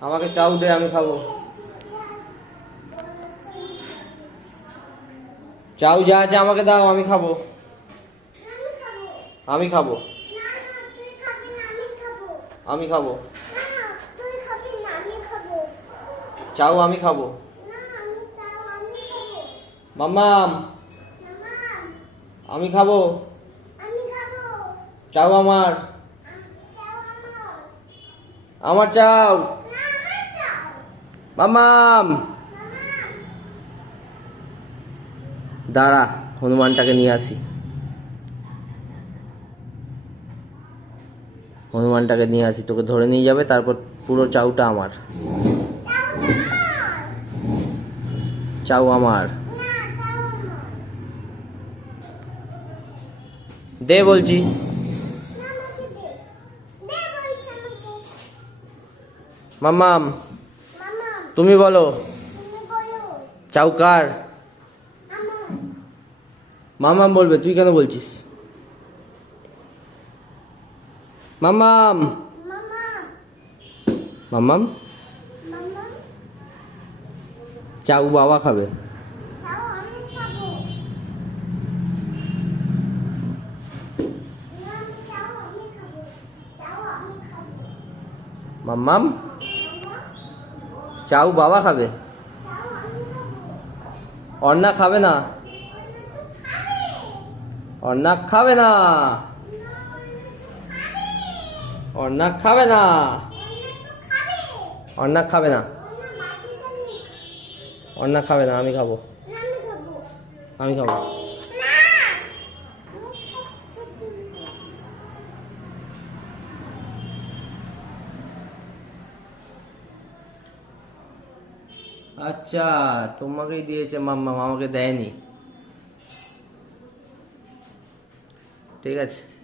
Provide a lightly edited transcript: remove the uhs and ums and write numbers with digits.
আমাকে চাউ দে, আমি খাবো। চাউ যা আছে আমাকে দাও, আমি খাবো। আমি খাবো। আমি খাবো। চাউ আমি খাবো। মাম্মাম আমি খাবো। চাউ আমার। আমার চাউ। মাম্মাম দাঁড়া, হনুমানটাকে নিয়ে আসি। হনুমানটাকে নিয়ে আসি, তোকে ধরে নিয়ে যাবে, তারপর পুরো চাউটা আমার। চাউ আমার। দে বলছি। মাম্মাম তুমি বলো, চাউ কার? মাম্মাম বলবে, তুই কেন বলছিস? মাম্মাম মাম্মাম চাউ বাবা খাবে। মাম্মাম চাউ বাবা খাবে। অন্না খাবে না। অন্না খাবে না। অন্না খাবে না। অন্না খাবে না। অন্না খাবে না, আমি খাবো। আমি খাবো। আচ্ছা, তোমাকেই দিয়েছে মাম্মা, আমাকে দেয়নি। ঠিক আছে।